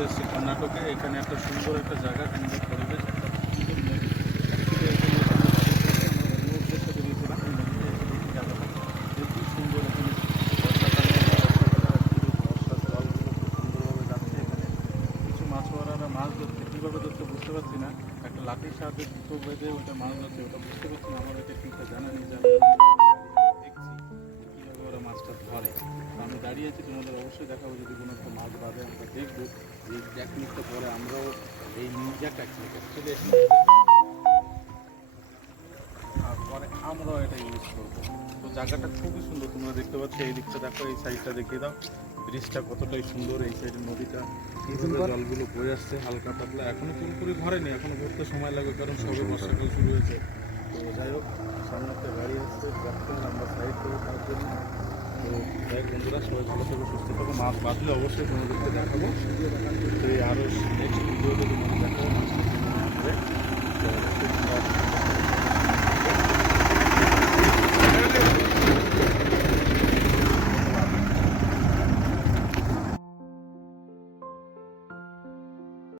ঘুরতে এসেছি কর্ণাটকে। এখানে একটা সুন্দর একটা জায়গা, সুন্দর পরিবেশ, একটা সুন্দর নদী। অন্য উদ্দেশ্যে বেরিয়েছিলাম, এই নদীতে এসে দেখি জায়গাটা খুব সুন্দর। এখানে বর্ষার জলগুলো খুব সুন্দরভাবে যাচ্ছে। এখানে কিছু মাছওয়ালারা মাছ ধরছে, কীভাবে ধরছে বুঝতে পারছি না। একটা লাঠির সাহায্যে দুটো বেঁধে ওটা মাছ ধরছে, ওটা বুঝতে পারছি না। আমার এটা ঠিকঠাক জানা নেই যে আমি দেখছি কীভাবে ওরা মাছটা ধরে। আমি দাঁড়িয়ে আছি, তোমাদের অবশ্যই দেখাবো যদি কোনো একটা মাছ বাঁধে। আমরা দেখবো যে এক মিনিটটা পরে আমরাও এই নিজেটা অ্যাকচুয়ালি আর পরে আমরাও এটা ইউজ করবো। তো জায়গাটা খুবই সুন্দর, তোমরা দেখতে পাচ্ছ। এই দিকটা দেখো, এই সাইডটা দেখিয়ে দাও, ব্রিজটা কতটাই সুন্দর। এই সাইডের নদীটা জলগুলো বয়ে আসছে হালকা পাতলা, এখনো পুরোপুরি ভরেনি, এখনো ভরতে সময় লাগবে, কারণ সবে বর্ষাকাল শুরু হয়েছে। তো যাই হোক, সামনে একটা গাড়ি আসছে, আমরা সাইড দেবো তার জন্য। তো যাই হোক বন্ধুরা, সবাই ভালো থাকো, সুস্থ থাকো। মাছ বাঁধলে অবশ্যই তোমাদেরকে দেখাবো।